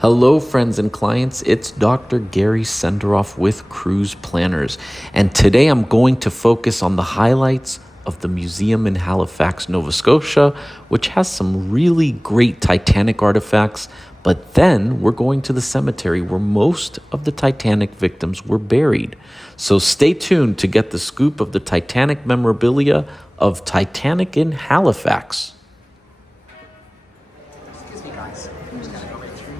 Hello, friends and clients. It's Dr. Gary Senderoff with Cruise Planners, and today I'm going to focus on the highlights of the museum in Halifax, Nova Scotia, which has some really great Titanic artifacts. But then we're going to the cemetery where most of the Titanic victims were buried. So stay tuned to get the scoop of the Titanic memorabilia of Titanic in Halifax. Excuse me, guys. I'm just gonna go right through.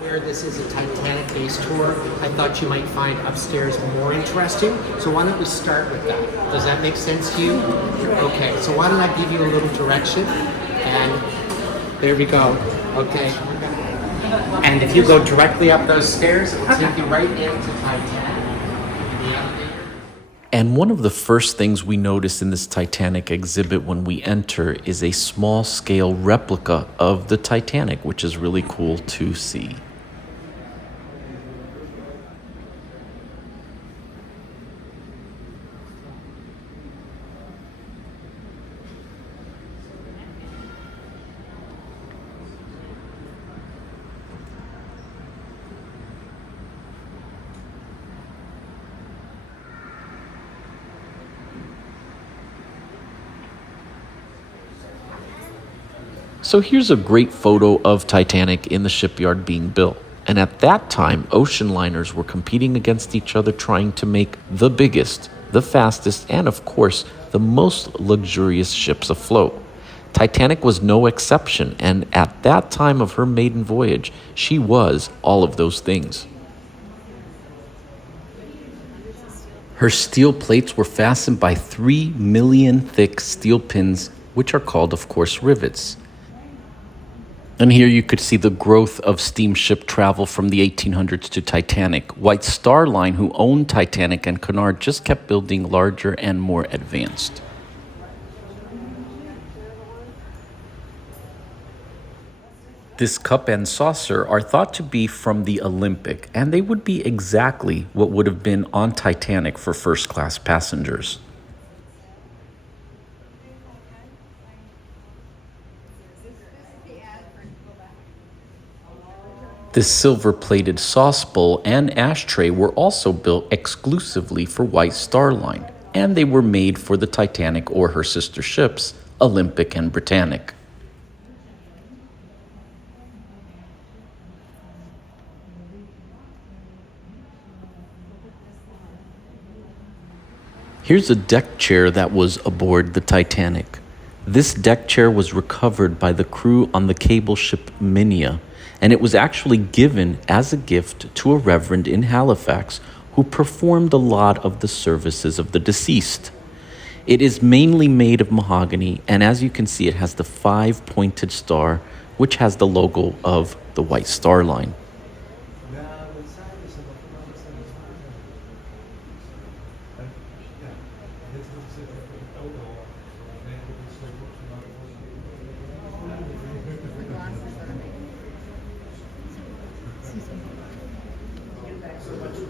Where this is a Titanic base tour, I thought you might find upstairs more interesting. So why don't we start with that? Does that make sense to you? Okay, so why don't I give you a little direction? And there we go. Okay. And if you go directly up those stairs, it will take you right into Titanic. And one of the first things we notice in this Titanic exhibit when we enter is a small-scale replica of the Titanic, which is really cool to see. So here's a great photo of Titanic in the shipyard being built. And at that time, ocean liners were competing against each other trying to make the biggest, the fastest, and of course, the most luxurious ships afloat. Titanic was no exception, and at that time of her maiden voyage, she was all of those things. Her steel plates were fastened by 3 million thick steel pins, which are called, of course, rivets. And here you could see the growth of steamship travel from the 1800s to Titanic. White Star Line, who owned Titanic and Cunard, just kept building larger and more advanced. This cup and saucer are thought to be from the Olympic, and they would be exactly what would have been on Titanic for first-class passengers. This silver-plated sauce bowl and ashtray were also built exclusively for White Star Line, and they were made for the Titanic or her sister ships, Olympic and Britannic. Here's a deck chair that was aboard the Titanic. This deck chair was recovered by the crew on the cable ship Minia, and it was actually given as a gift to a reverend in Halifax who performed a lot of the services of the deceased. It is mainly made of mahogany, and as you can see, it has the 5-pointed star, which has the logo of the White Star Line.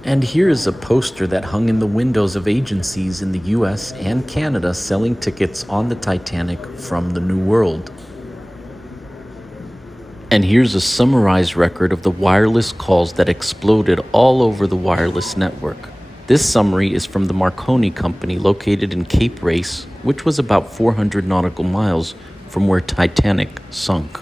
And here is a poster that hung in the windows of agencies in the US and Canada selling tickets on the Titanic from the New World. And here's a summarized record of the wireless calls that exploded all over the wireless network. This summary is from the Marconi Company located in Cape Race, which was about 400 nautical miles from where Titanic sunk.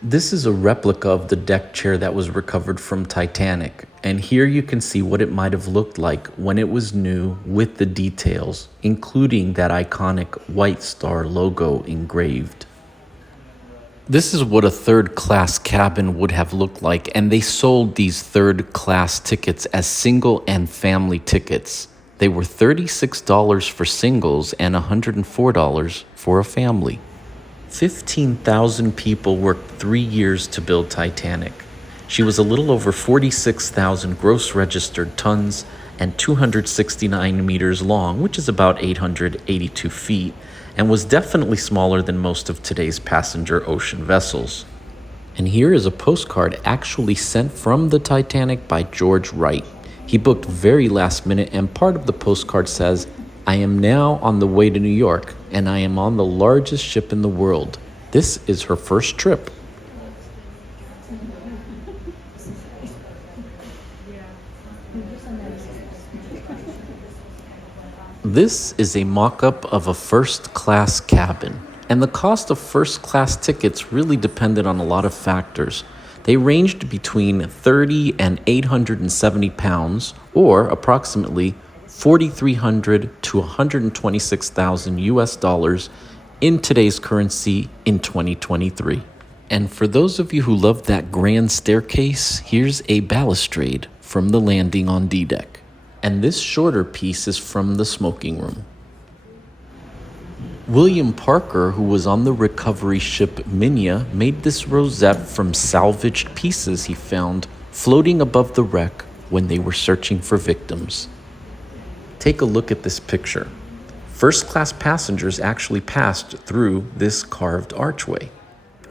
This is a replica of the deck chair that was recovered from Titanic, and here you can see what it might have looked like when it was new with the details, including that iconic White Star logo engraved. This is what a third-class cabin would have looked like, and they sold these third-class tickets as single and family tickets. They were $36 for singles and $104 for a family. 15,000 people worked 3 years to build Titanic. She was a little over 46,000 gross registered tons and 269 meters long, which is about 882 feet, and was definitely smaller than most of today's passenger ocean vessels. And here is a postcard actually sent from the Titanic by George Wright. He booked very last minute, and part of the postcard says, "I am now on the way to New York, and I am on the largest ship in the world. This is her first trip." This is a mock-up of a first-class cabin, and the cost of first-class tickets really depended on a lot of factors. They ranged between 30 and 870 pounds, or approximately 4,300 to 126,000 US dollars in today's currency in 2023. And for those of you who love that grand staircase, here's a balustrade from the landing on D-deck. And this shorter piece is from the smoking room. William Parker, who was on the recovery ship Minya, made this rosette from salvaged pieces he found floating above the wreck when they were searching for victims. Take a look at this picture. First-class passengers actually passed through this carved archway.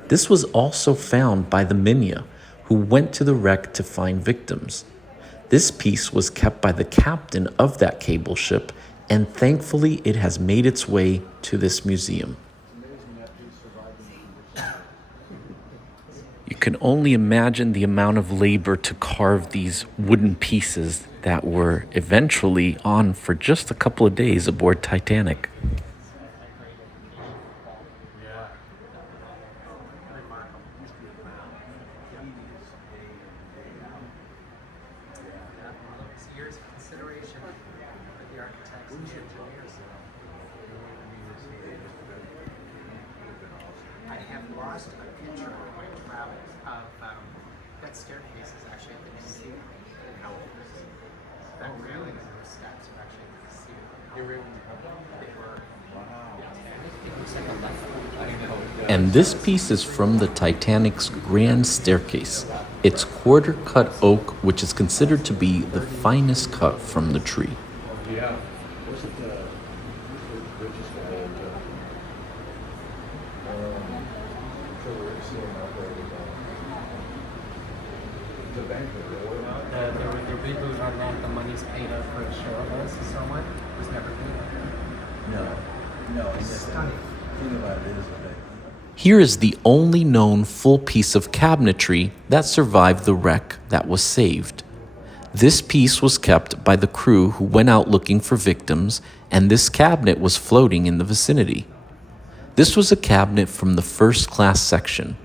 This was also found by the Minya, who went to the wreck to find victims. This piece was kept by the captain of that cable ship, and thankfully it has made its way to this museum. You can only imagine the amount of labor to carve these wooden pieces that were eventually on for just a couple of days aboard Titanic. Years of consideration for the architects and the engineers. I have lost a picture of my travels of that staircase is actually at the museum in Halifax. That railing and those steps are actually at the museum. They were. It looks like a left. And this piece is from the Titanic's grand staircase. It's quarter-cut oak, which is considered to be the finest cut from the tree. Yeah. Wasn't the richest guy in the banker? The reboot on that, the money's paid up for a show of us, someone was never paid up. No. Stunning. The thing about it is that Here is the only known full piece of cabinetry that survived the wreck that was saved. This piece was kept by the crew who went out looking for victims, and this cabinet was floating in the vicinity. This was a cabinet from the first-class section.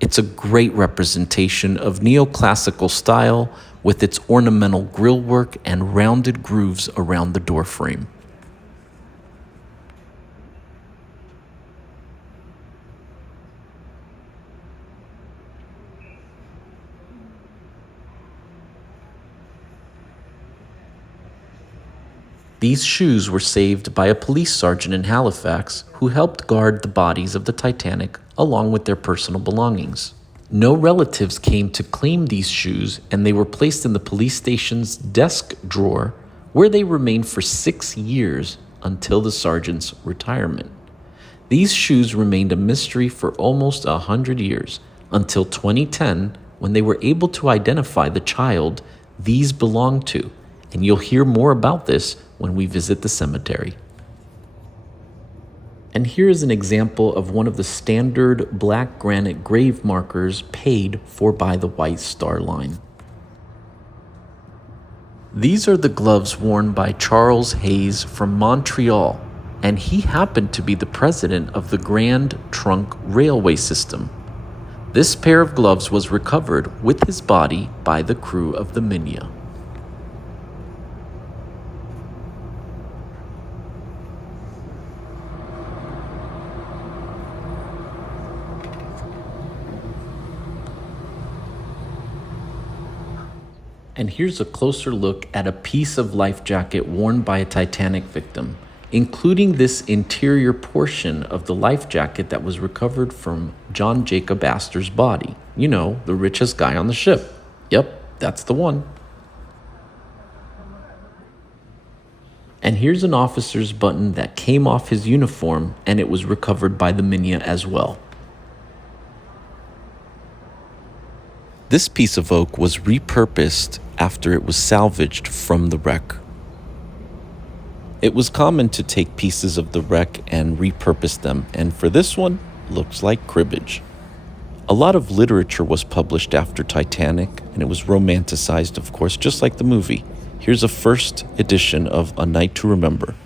It's a great representation of neoclassical style with its ornamental grillwork and rounded grooves around the doorframe. These shoes were saved by a police sergeant in Halifax who helped guard the bodies of the Titanic along with their personal belongings. No relatives came to claim these shoes, and they were placed in the police station's desk drawer, where they remained for 6 years until the sergeant's retirement. These shoes remained a mystery for almost 100 years, until 2010, when they were able to identify the child these belonged to, and you'll hear more about this when we visit the cemetery. And here is an example of one of the standard black granite grave markers paid for by the White Star Line. These are the gloves worn by Charles Hayes from Montreal, and he happened to be the president of the Grand Trunk Railway System. This pair of gloves was recovered with his body by the crew of the Minya. And here's a closer look at a piece of life jacket worn by a Titanic victim, including this interior portion of the life jacket that was recovered from John Jacob Astor's body. You know, the richest guy on the ship. Yep, that's the one. And here's an officer's button that came off his uniform, and it was recovered by the Minya as well. This piece of oak was repurposed after it was salvaged from the wreck. It was common to take pieces of the wreck and repurpose them, and for this one, looks like cribbage. A lot of literature was published after Titanic, and it was romanticized, of course, just like the movie. Here's a first edition of A Night to Remember.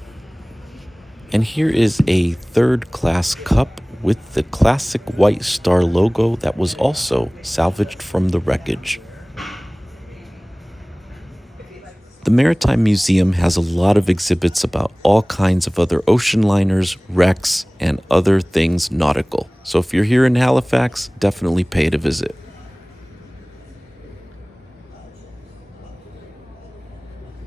And here is a third-class cup with the classic White Star logo that was also salvaged from the wreckage. The Maritime Museum has a lot of exhibits about all kinds of other ocean liners, wrecks, and other things nautical. So if you're here in Halifax, definitely pay it a visit.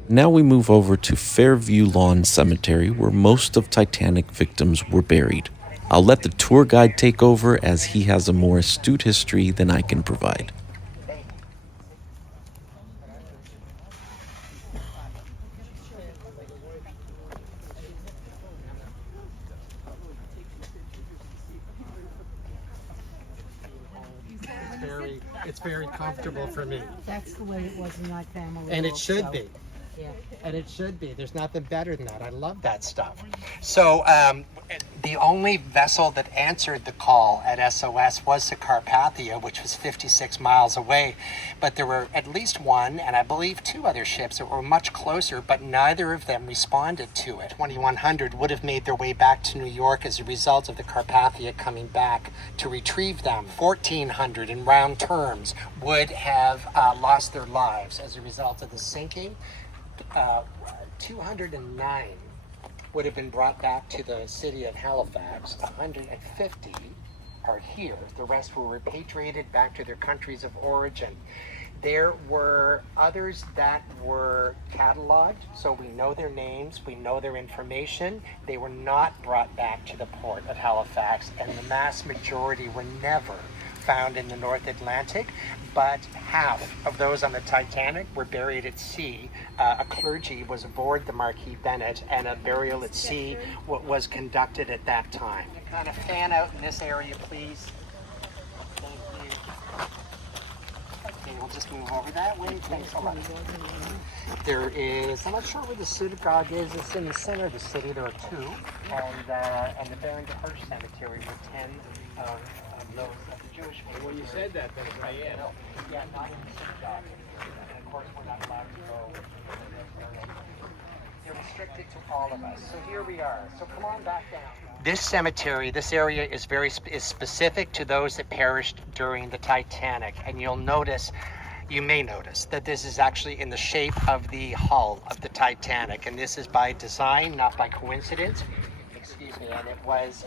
Now we move over to Fairview Lawn Cemetery, where most of Titanic victims were buried. I'll let the tour guide take over as he has a more astute history than I can provide. It's very comfortable for me. That's the way it was in my family. And it should be. Yeah. And it should be. There's nothing better than that. I love that stuff. So the only vessel that answered the call at SOS was the Carpathia, which was 56 miles away. But there were at least one, and I believe two other ships that were much closer, but neither of them responded to it. 2100 would have made their way back to New York as a result of the Carpathia coming back to retrieve them. 1400 in round terms would have lost their lives as a result of the sinking. 209 would have been brought back to the city of Halifax. 150 are here. The rest were repatriated back to their countries of origin. There were others that were cataloged, so we know their names, we know their information. They were not brought back to the port of Halifax, and the mass majority were never found in the North Atlantic, but half of those on the Titanic were buried at sea. A clergy was aboard the Marquis Bennett, and a burial at sea was conducted at that time. Kind of fan out in this area, please. Thank you. Okay, we'll just move over that way. Thanks a lot. There is, I'm not sure where the synagogue is. It's in the center of the city. There are two, and the Baron de Hirsch Cemetery were 10 of those of the Jewish people. When you said that, that's where I am. No, yeah, not in the synagogue. And of course, we're not allowed to go. They're restricted to all of us. So here we are. So come on back down. This cemetery, this area is is specific to those that perished during the Titanic. And you may notice that this is actually in the shape of the hull of the Titanic. And this is by design, not by coincidence. Excuse me. And it was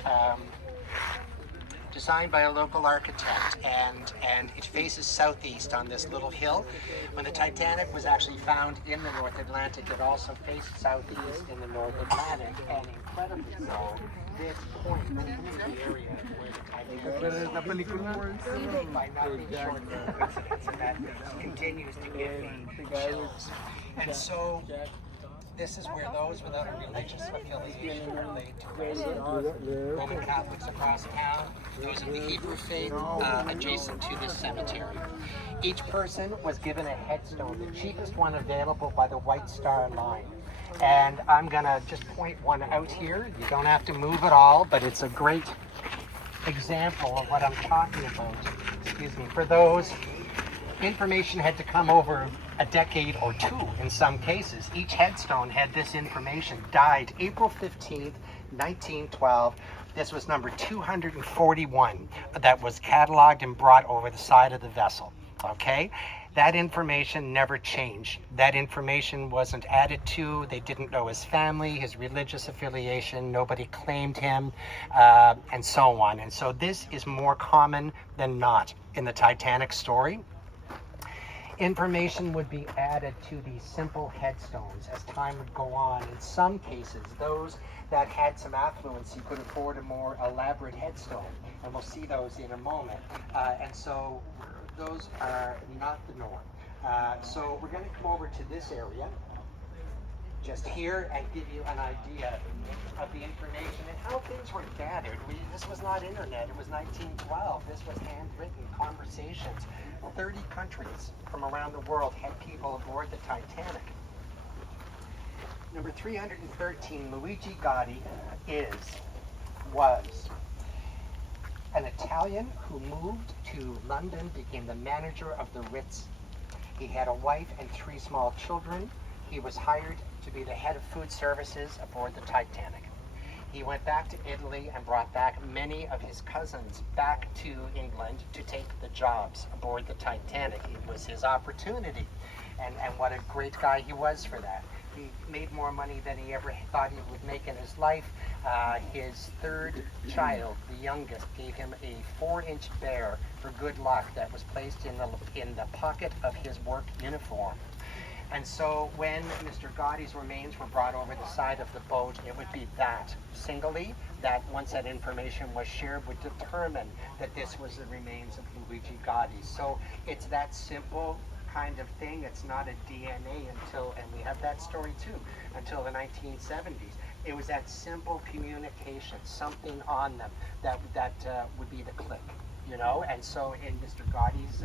designed by a local architect, and it faces southeast on this little hill. When the Titanic was actually found in the North Atlantic, it also faced southeast in the North Atlantic, and incredibly so, this point in the area where the Titanic by not being short coincidence, and that continues to give me chills. And so this is where those without a religious affiliation are laid to rest. Roman Catholics across town, those of the Hebrew faith adjacent to this cemetery. Each person was given a headstone, the cheapest one available by the White Star Line. And I'm gonna just point one out here. You don't have to move at all, but it's a great example of what I'm talking about. Excuse me. For those, information had to come over a decade or two in some cases. Each headstone had this information. Died April 15th, 1912. This was number 241 that was cataloged and brought over the side of the vessel. Okay? That information never changed. That information wasn't added to. They didn't know his family, his religious affiliation. Nobody claimed him, and so on. And so this is more common than not in the Titanic story. Information would be added to these simple headstones as time would go on. In some cases, those that had some affluence, you could afford a more elaborate headstone, and we'll see those in a moment. And so those are not the norm. So we're going to come over to this area. just here and give you an idea of the information and how things were gathered. This was not internet, it was 1912. This was handwritten conversations. 30 countries from around the world had people aboard the Titanic. Number 313, Luigi Gotti was an Italian who moved to London, became the manager of the Ritz. He had a wife and 3 small children. He was hired to be the head of food services aboard the Titanic. He went back to Italy and brought back many of his cousins back to England to take the jobs aboard the Titanic. It was his opportunity, and what a great guy he was for that. He made more money than he ever thought he would make in his life. His 3rd child, the youngest, gave him a 4-inch bear for good luck that was placed in the pocket of his work uniform. And so when Mr. Gotti's remains were brought over the side of the boat, it would be that singly, that once that information was shared would determine that this was the remains of Luigi Gotti. So it's that simple kind of thing. It's not a DNA until, and we have that story too, until the 1970s. It was that simple communication, something on them that would be the click. You know, and so in Mr. Gotti's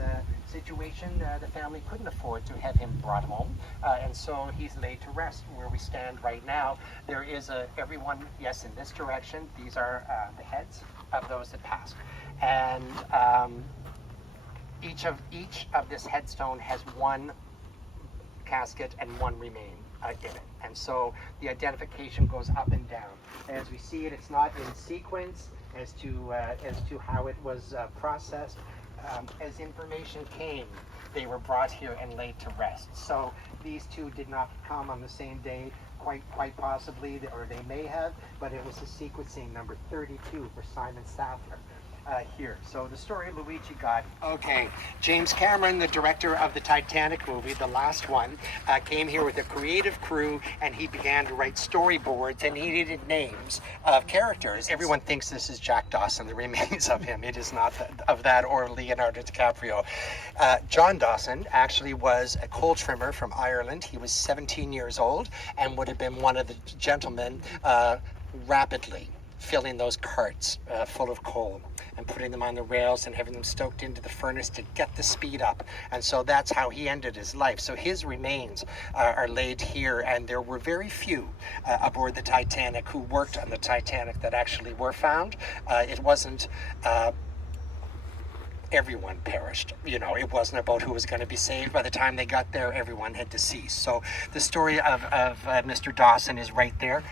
situation, the family couldn't afford to have him brought home, and so he's laid to rest. Where we stand right now, there is everyone, yes, in this direction. These are the heads of those that passed, and each of this headstone has one casket and one remain in it, and so the identification goes up and down. As we see it, it's not in sequence as to how it was processed. As information came, they were brought here and laid to rest. So these two did not come on the same day, quite possibly, or they may have, but it was the sequencing number 32 for Simon Sattler. Here. So the story of Luigi Gotti. Okay, James Cameron, the director of the Titanic movie, the last one, came here with a creative crew, and he began to write storyboards, and he needed names of characters. Everyone thinks this is Jack Dawson, the remains of him. It is not of that, or Leonardo DiCaprio. John Dawson actually was a coal trimmer from Ireland. He was 17 years old and would have been one of the gentlemen rapidly filling those carts full of coal and putting them on the rails and having them stoked into the furnace to get the speed up. And so that's how he ended his life. So his remains are laid here, and there were very few aboard the Titanic who worked on the Titanic that actually were found. It wasn't everyone perished. You know, it wasn't about who was going to be saved. By the time they got there, everyone had deceased. So the story of Mr. Dawson is right there.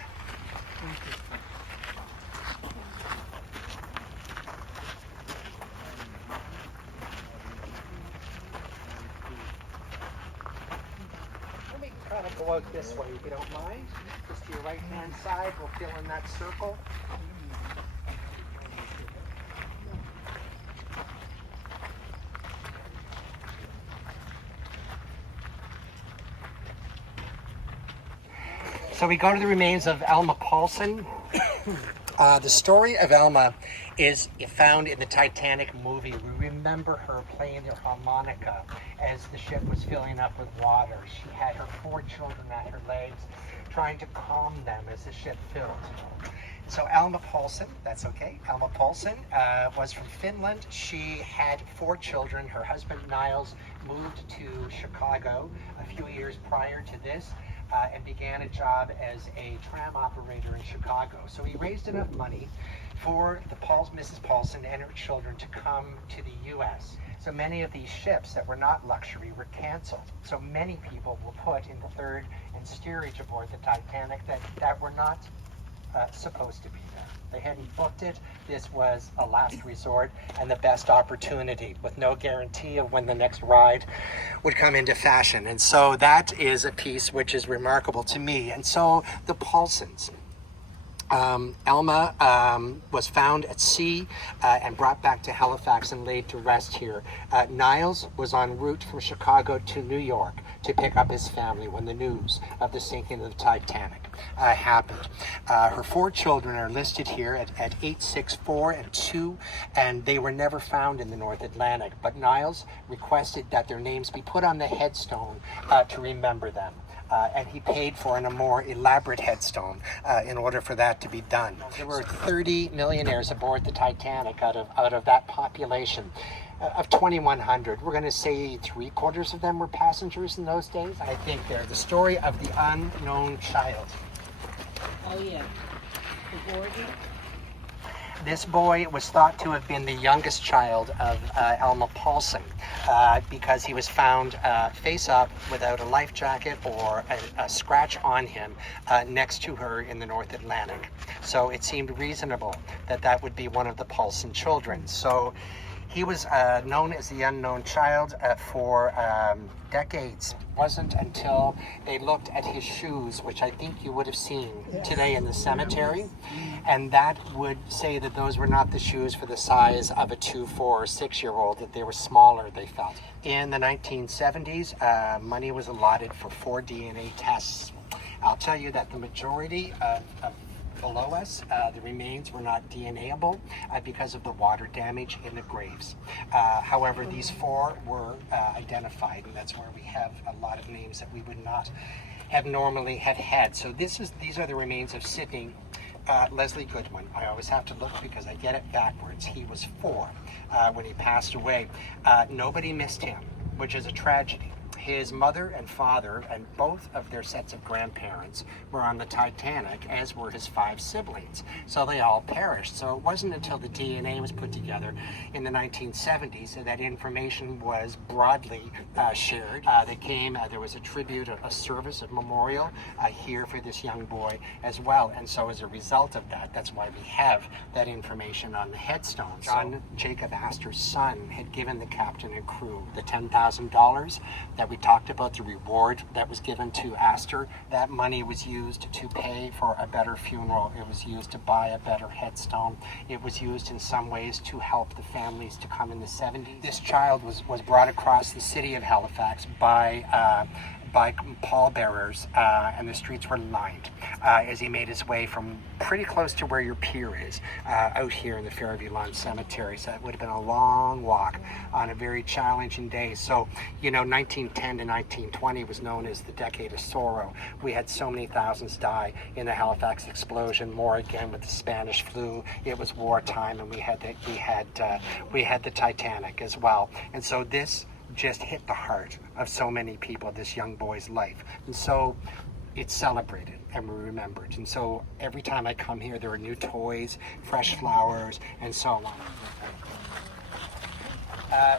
Kind of go out this way, if you don't mind. Just to your right-hand side, we'll fill in that circle. So we go to the remains of Alma Paulson. The story of Alma is found in the Titanic movie. We remember her playing the harmonica as the ship was filling up with water. She had her 4 children at her legs, trying to calm them as the ship filled. So Alma Paulson, that's okay, Alma Paulson was from Finland. She had 4 children. Her husband Niles moved to Chicago a few years prior to this. And began a job as a tram operator in Chicago. So he raised enough money for Mrs. Paulson and her children to come to the U.S. So many of these ships that were not luxury were canceled. So many people were put in the third and steerage aboard the Titanic that were not supposed to be there. They hadn't booked it. This was a last resort and the best opportunity, with no guarantee of when the next ride would come into fashion. And so that is a piece which is remarkable to me. And so the Paulsons. Alma was found at sea and brought back to Halifax and laid to rest here. Niles was en route from Chicago to New York to pick up his family when the news of the sinking of the Titanic happened. Her 4 children are listed here at 8, 6, 4, and 2, and they were never found in the North Atlantic. But Niles requested that their names be put on the headstone to remember them. and he paid for a more elaborate headstone in order for that to be done. There were 30 millionaires aboard the Titanic out of that population of 2,100. We're going to say 3/4 of them were passengers in those days. I think they're the story of the unknown child. Oh, yeah. The Gordy? This boy was thought to have been the youngest child of Elma Paulson because he was found face up without a life jacket or a scratch on him next to her in the North Atlantic. So it seemed reasonable that that would be one of the Paulson children. So he was known as the unknown child for decades. It wasn't until they looked at his shoes, which I think you would have seen today in the cemetery, and that would say that those were not the shoes for the size of a 2, 4, or 6-year-old, that they were smaller, they felt. In the 1970s, money was allotted for 4 DNA tests. I'll tell you that the majority of below us, the remains were not DNAable because of the water damage in the graves. However, these 4 were identified, and that's where we have a lot of names that we would not have normally have had. So these are the remains of Sidney Leslie Goodwin. I always have to look because I get it backwards. He was 4 when he passed away. Nobody missed him, which is a tragedy. His mother and father and both of their sets of grandparents were on the Titanic, as were his 5 siblings. So they all perished. So it wasn't until the DNA was put together in the 1970s that that information was broadly shared. There was a tribute, a service, a memorial here for this young boy as well. And so as a result of that, that's why we have that information on the headstone. John Jacob Astor's son had given the captain and crew the $10,000 that we talked about, the reward that was given to Astor. That money was used to pay for a better funeral. It was used to buy a better headstone. It was used in some ways to help the families to come in the 70s. This child was brought across the city of Halifax by pallbearers, and the streets were lined as he made his way from pretty close to where your pier is out here in the Fairview Lawn Cemetery. So it would have been a long walk on a very challenging day. So, 1910 to 1920 was known as the decade of sorrow. We had so many thousands die in the Halifax explosion, more again with the Spanish flu. It was wartime, and we had the Titanic as well. And so this just hit the heart of so many people, this young boy's life. And so it's celebrated and we remembered. And so every time I come here, there are new toys, fresh flowers, and so on.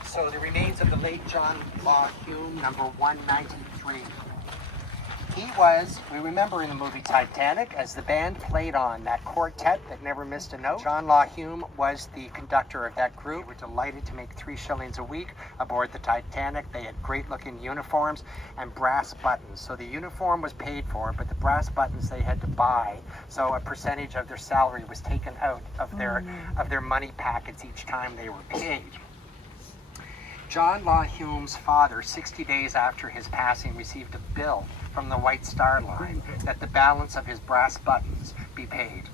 So the remains of the late John Law Hume, number 193. He was, we remember in the movie Titanic, as the band played on that quartet that never missed a note. John Law Hume was the conductor of that group. We were delighted to make 3 shillings a week aboard the Titanic. They had great looking uniforms and brass buttons. So the uniform was paid for, but the brass buttons they had to buy. So a percentage of their salary was taken out of their money packets each time they were paid. John Law Hume's father, 60 days after his passing, received a bill from the White Star Line that the balance of his brass buttons be paid.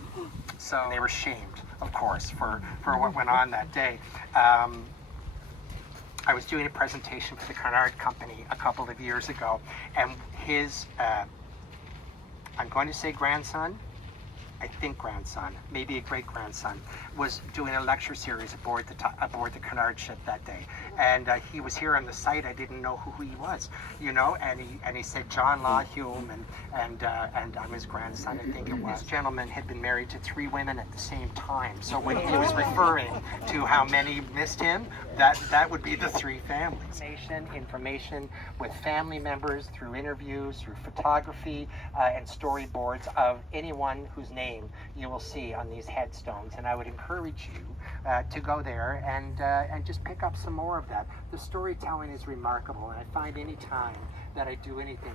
So they were shamed, of course, for what went on that day. I was doing a presentation for the Cunard Company a couple of years ago, and his, I'm going to say grandson, I think grandson, maybe a great-grandson, was doing a lecture series aboard the Cunard ship that day. And he was here on the site. I didn't know who he was, and he said John Law Hume, and I'm his grandson, I think it was. This gentleman had been married to 3 women at the same time. So when he was referring to how many missed him, that would be the 3 families. Information with family members, through interviews, through photography, and storyboards of anyone whose name you will see on these headstones. And I would encourage you to go there and just pick up some more of that. The storytelling is remarkable, and I find any time that I do anything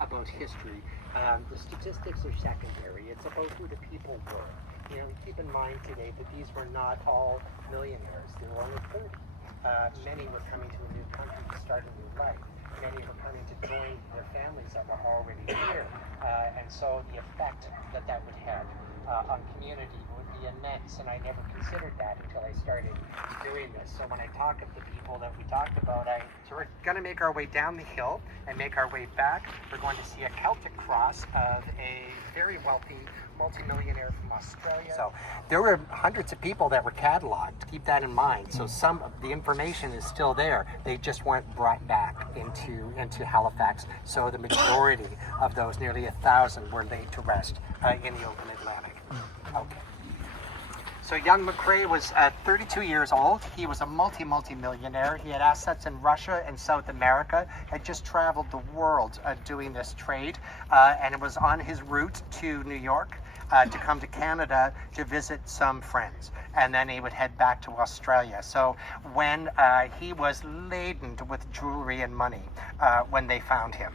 about history, the statistics are secondary. It's about who the people were. Keep in mind today that these were not all millionaires. There were only 30. Many were coming to a new country to start a new life. Many were coming to join their families that were already here. And so the effect that would have on community would be immense, and I never considered that until I started doing this. So when I talk of the people that we talked about, so we're going to make our way down the hill and make our way back. We're going to see a Celtic cross of a very wealthy multimillionaire from Australia. So there were hundreds of people that were cataloged. Keep that in mind. So some of the information is still there. They just weren't brought back into Halifax. So the majority of those, nearly 1,000, were laid to rest in the open Atlantic. Okay. So young McRae was 32 years old. He was a multi-millionaire. He had assets in Russia and South America, had just traveled the world doing this trade, and it was on his route to New York to come to Canada to visit some friends. And then he would head back to Australia. So when he was laden with jewelry and money when they found him.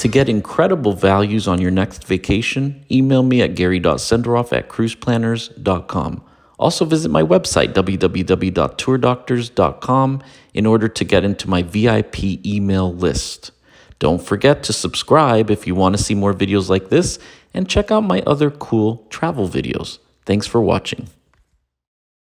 To get incredible values on your next vacation, email me at gary.senderoff@cruiseplanners.com. Also visit my website, www.tourdoctors.com, in order to get into my VIP email list. Don't forget to subscribe if you want to see more videos like this, and check out my other cool travel videos. Thanks for watching.